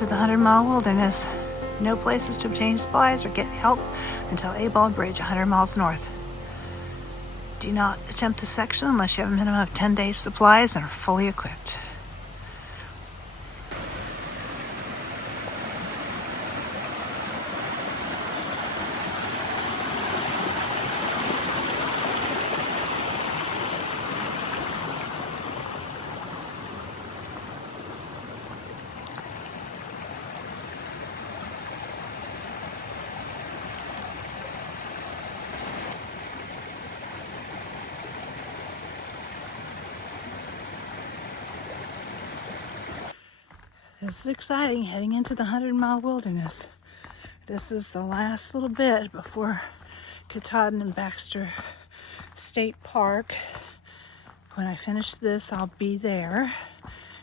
into the 100-mile wilderness. No places to obtain supplies or get help until Awhile Bridge, 100 miles north. Do not attempt this section unless you have a minimum of 10 days supplies and are fully equipped. This is exciting, heading into the 100-mile wilderness. This is the last little bit before Katahdin and Baxter State Park. When I finish this, I'll be there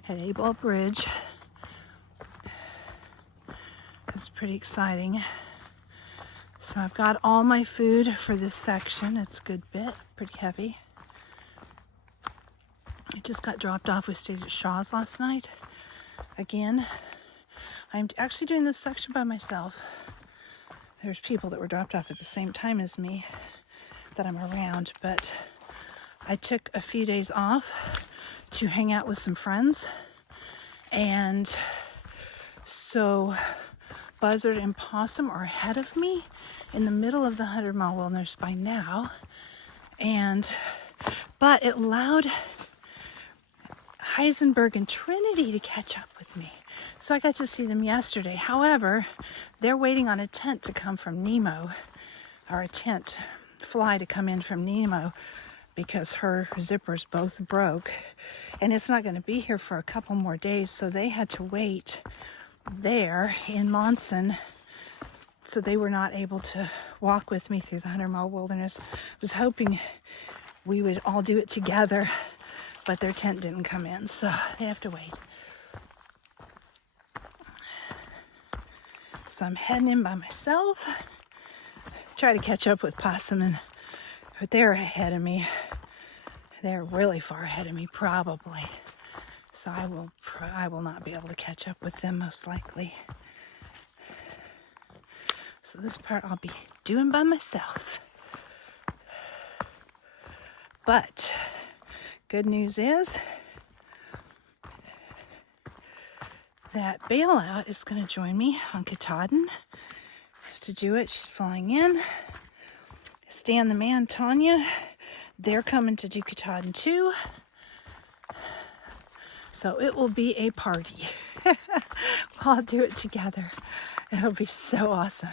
at Awhile Bridge. It's pretty exciting. So I've got all my food for this section. It's a good bit, pretty heavy. I just got dropped off. We stayed at Shaw's last night. Again, I'm actually doing this section by myself. There's people that were dropped off at the same time as me that I'm around, but I took a few days off to hang out with some friends, and so Buzzard and Possum are ahead of me in the middle of the 100-mile wilderness by now, but it allowed Heisenberg and Trinity to catch up with me. So I got to see them yesterday. However, they're waiting on a tent to come from Nemo, or a tent fly to come in from Nemo, because her zippers both broke. And it's not going to be here for a couple more days, so they had to wait there in Monson. So they were not able to walk with me through the 100-mile wilderness. I was hoping we would all do it together, but their tent didn't come in, so they have to wait. So I'm heading in by myself. Try to catch up with Possum, but they're ahead of me. They're really far ahead of me, probably. So I will not be able to catch up with them, most likely. So this part I'll be doing by myself. But good news is that Bailout is going to join me on Katahdin to do it. She's flying in. Stan the man, Tanya, they're coming to do Katahdin too. So it will be a party. We'll all do it together. It'll be so awesome.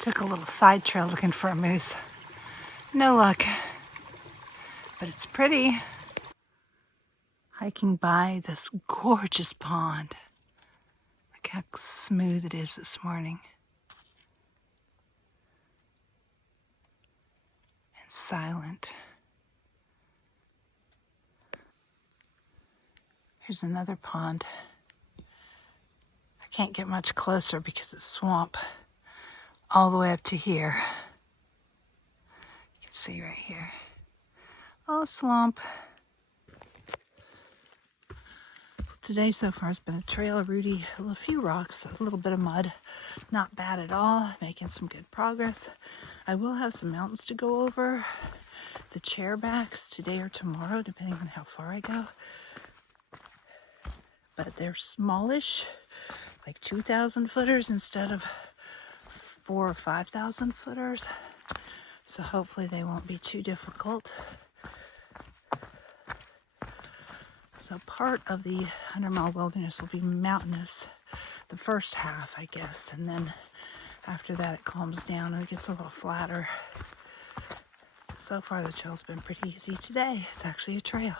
Took a little side trail looking for a moose. No luck, but it's pretty. Hiking by this gorgeous pond. Look how smooth it is this morning. And silent. Here's another pond. I can't get much closer because it's swamp all the way up to here. You can see right here. All swamp. Today so far has been a trail, a few rocks, a little bit of mud. Not bad at all, making some good progress. I will have some mountains to go over, the chairbacks today or tomorrow, depending on how far I go. But they're smallish, like 2,000 footers instead of 4,000 or 5,000 footers. So hopefully they won't be too difficult. So part of the 100-mile wilderness will be mountainous, the first half, I guess, and then after that it calms down and it gets a little flatter. So far the trail's been pretty easy today. It's actually a trail.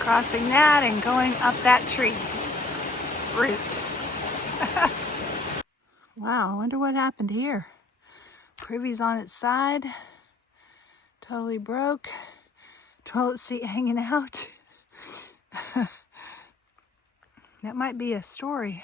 Crossing that and going up that tree route. Wow, I wonder what happened here. Privy's on its side, totally broke. Toilet seat hanging out. That might be a story.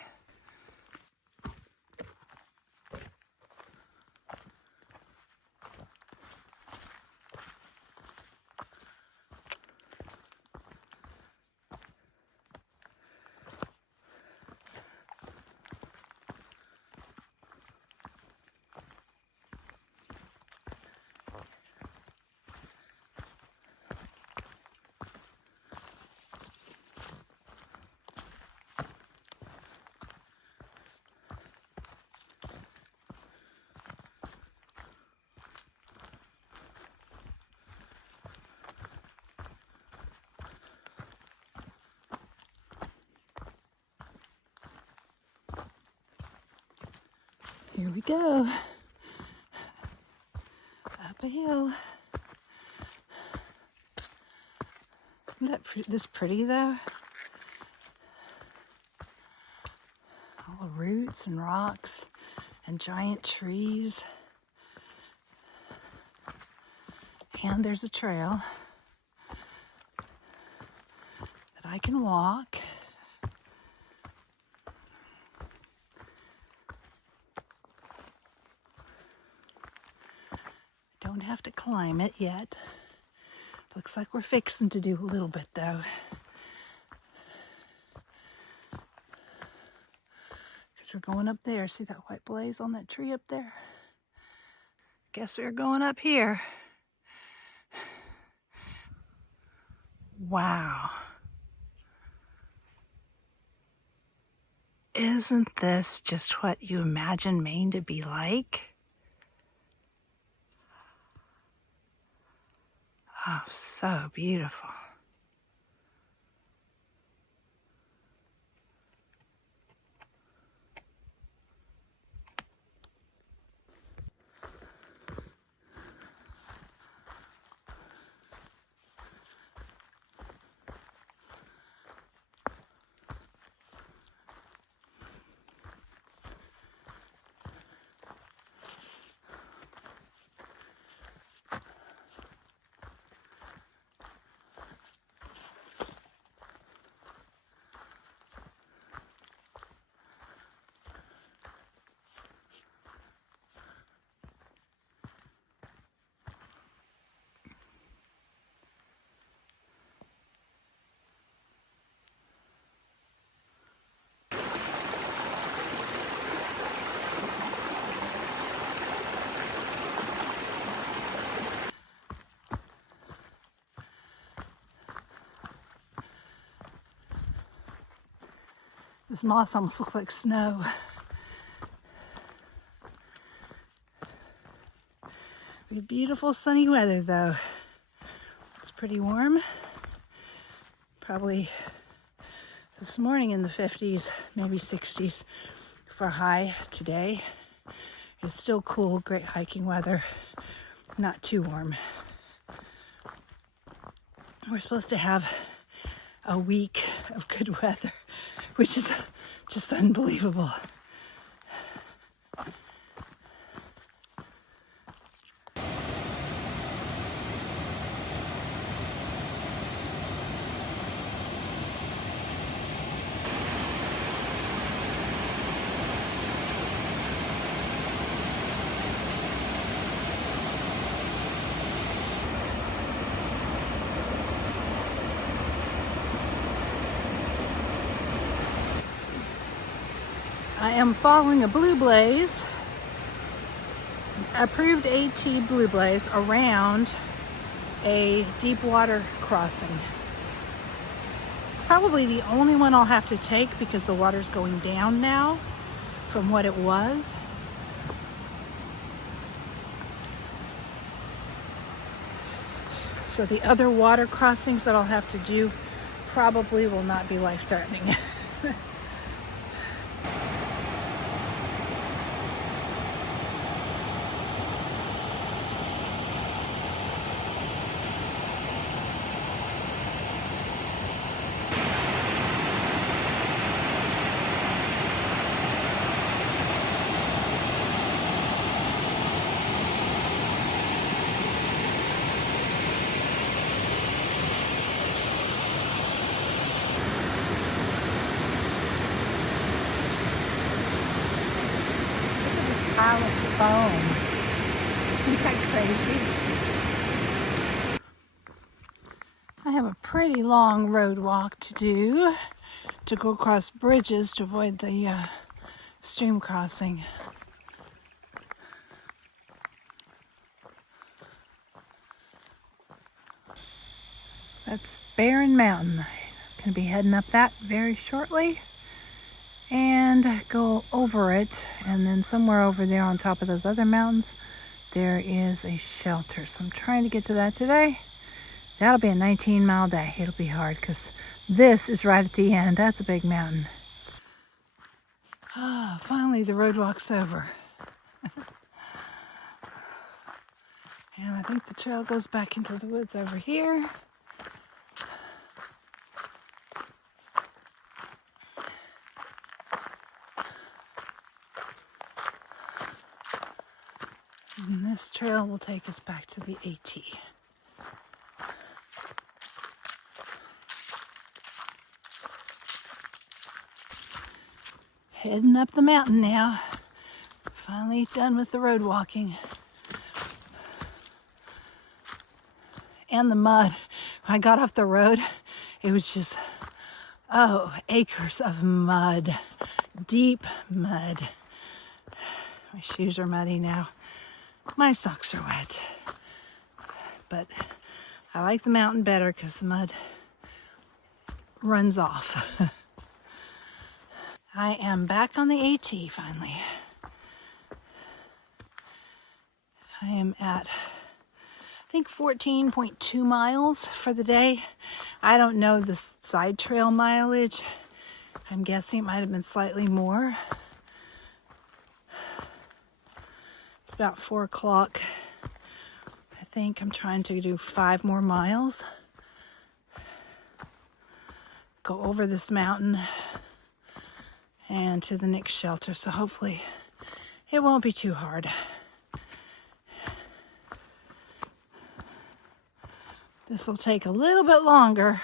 Here we go. Up a hill. Isn't this pretty though? All the roots and rocks and giant trees. And there's a trail that I can walk. Don't have to climb it yet. Looks like we're fixing to do a little bit though. Because we're going up there. See that white blaze on that tree up there? Guess we're going up here. Wow. Isn't this just what you imagine Maine to be like? Oh, so beautiful. This moss almost looks like snow. We have beautiful sunny weather though. It's pretty warm. Probably this morning in the 50s, maybe 60s for a high today. It's still cool, great hiking weather. Not too warm. We're supposed to have a week of good weather, which is just unbelievable. I am following a blue blaze, approved AT blue blaze around a deep water crossing. Probably the only one I'll have to take because the water's going down now from what it was. So the other water crossings that I'll have to do probably will not be life-threatening. Pile of foam. Isn't that crazy? I have a pretty long road walk to do to go across bridges to avoid the stream crossing. That's Barren Mountain. I'm going to be heading up that very shortly and go over it, and then somewhere over there on top of those other mountains there is a shelter, so I'm trying to get to that today. That'll be a 19-mile day. It'll be hard because this is right at the end. That's a big mountain. Ah, finally the road walk's over. And I think the trail goes back into the woods over here. And this trail will take us back to the AT. Heading up the mountain now. Finally done with the road walking. And the mud. When I got off the road, it was just, oh, acres of mud. Deep mud. My shoes are muddy now. My socks are wet. But I like the mountain better because the mud runs off. I am back on the AT finally. I am at, I think, 14.2 miles for the day. I don't know the side trail mileage. I'm guessing it might have been slightly more. It's about 4 o'clock. I think I'm trying to do 5 more miles. Go over this mountain and to the next shelter, so hopefully it won't be too hard. This will take a little bit longer.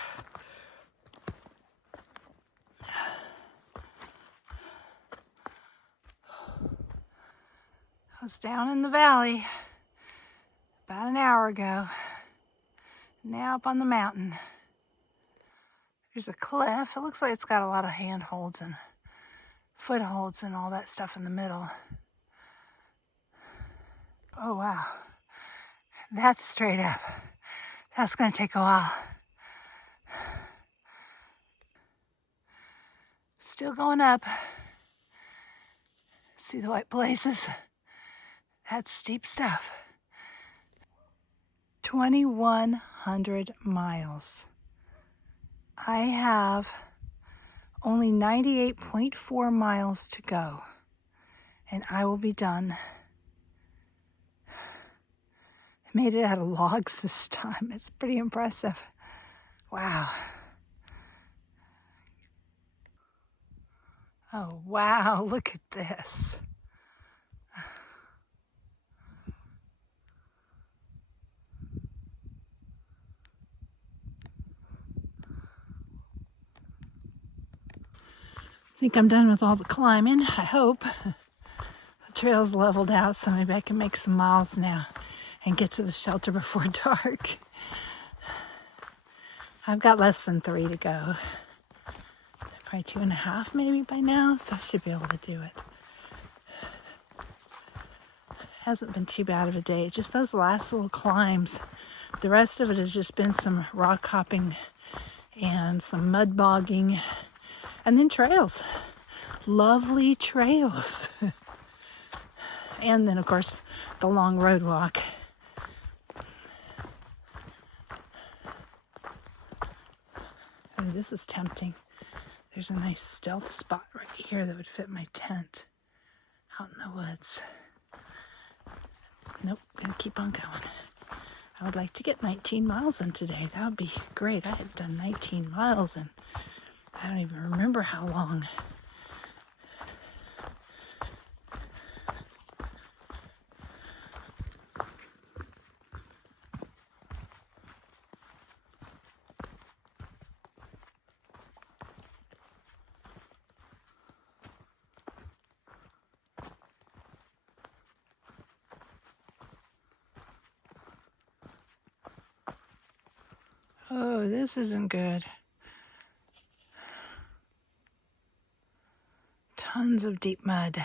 I was down in the valley about an hour ago. Now up on the mountain. There's a cliff. It looks like it's got a lot of handholds and footholds and all that stuff in the middle. Oh wow, that's straight up. That's gonna take a while. Still going up. See the white places? That's steep stuff. 2,100 miles. I have only 98.4 miles to go, and I will be done. I made it out of logs this time. It's pretty impressive. Wow. Oh, wow, look at this. I think I'm done with all the climbing, I hope. The trail's leveled out, so maybe I can make some miles now and get to the shelter before dark. I've got less than 3 to go. Probably 2.5 maybe by now, so I should be able to do it. Hasn't been too bad of a day. Just those last little climbs. The rest of it has just been some rock hopping and some mud bogging. And then trails. Lovely trails. And then, of course, the long road walk. Oh, this is tempting. There's a nice stealth spot right here that would fit my tent out in the woods. Nope, gonna keep on going. I would like to get 19 miles in today. That would be great. I had done 19 miles and I don't even remember how long. Oh, this isn't good. Tons of deep mud.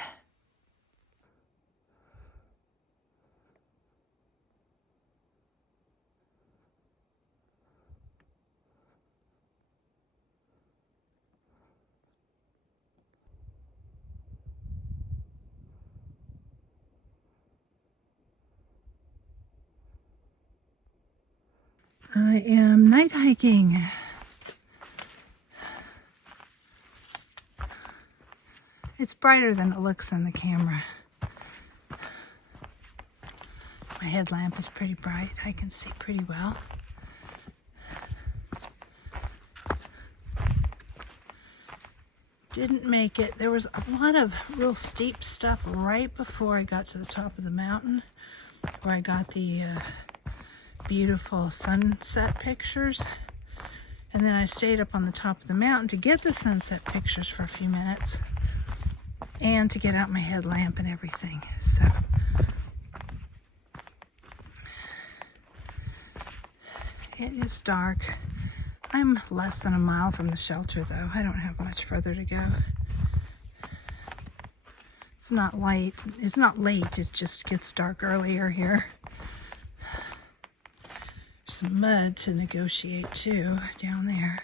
I am night hiking. It's brighter than it looks on the camera. My headlamp is pretty bright. I can see pretty well. Didn't make it. There was a lot of real steep stuff right before I got to the top of the mountain, where I got the beautiful sunset pictures. And then I stayed up on the top of the mountain to get the sunset pictures for a few minutes and to get out my headlamp and everything. So it is dark. I'm less than a mile from the shelter though. I don't have much further to go. It's not light. It's not late. It just gets dark earlier here. Some mud to negotiate too down there.